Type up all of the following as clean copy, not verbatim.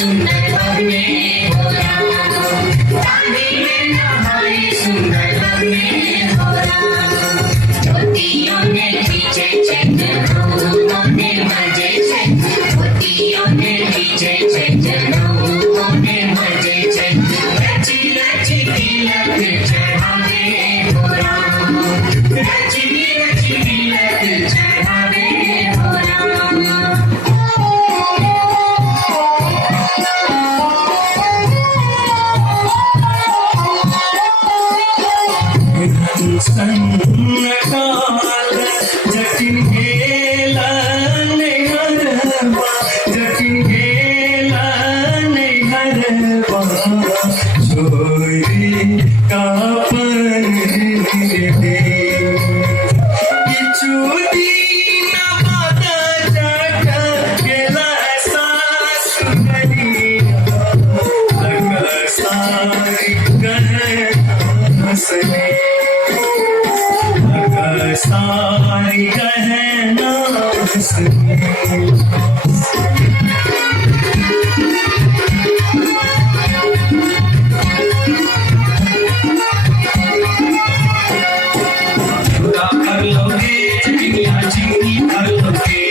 सुंदर बने हो राम, दानी में नहाए सुंदर बने हो राम। ज्योतियों ने खींचे चैत्र रूपों ने मजे चैत्र, ज्योतियों ने खींचे चैत्र रूपों ने मजे चैत्र। रची रची तिलक चढ़ावे हो राम, रची रची तिलक चढ़ावे हो राम। संकाल जटिन गेला नैहरवा, जटिन गेला नैहरवा। छोरी का पर दे किछु दिन बाद जट गेला सासुरिया, लग सारी गहना सने, सारी गहना सने। पूरा कर लोगे दुनिया जिंदगी भर लोगे,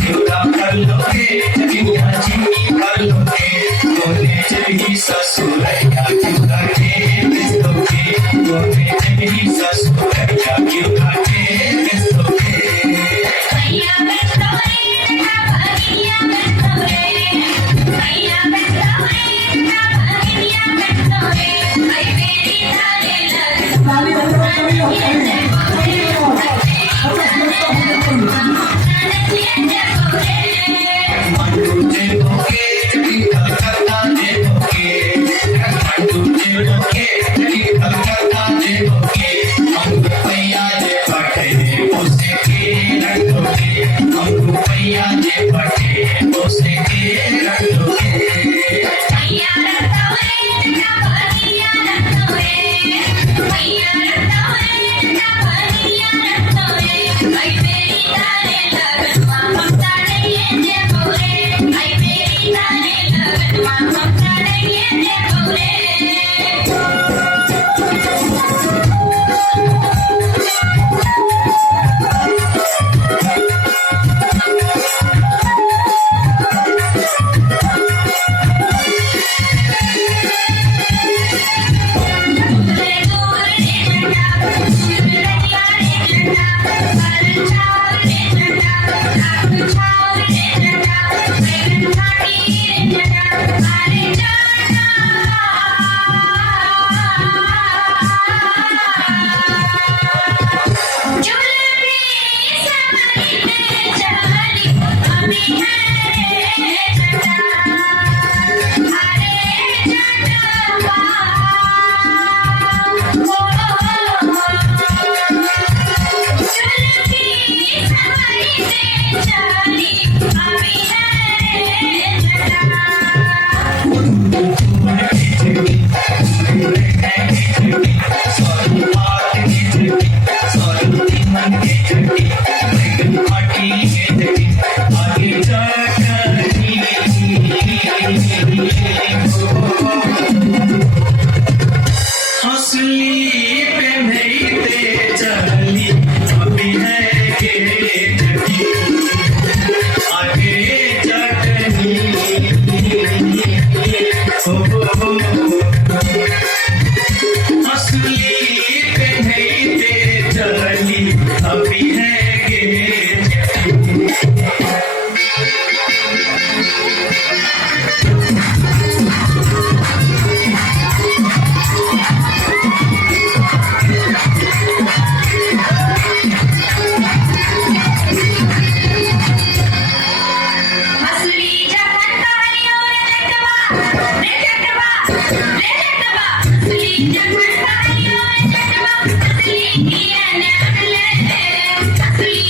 पूरा कर लोगे दुनिया जिंदगी भर लोगे। बोले जगी ससुरैया क्यों काटे बेचोगे, बोले जगी ससुरैया क्यों काटे बेचोगे। भैया बेचोगे ना भैया बेचोगे, भैया बेचोगे ना भैया बेचोगे। भाई मेरी थारे लग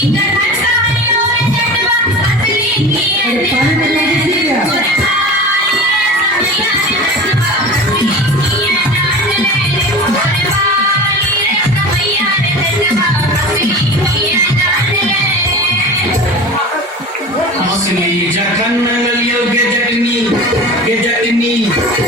Mithilanchal जटनी ये जटनी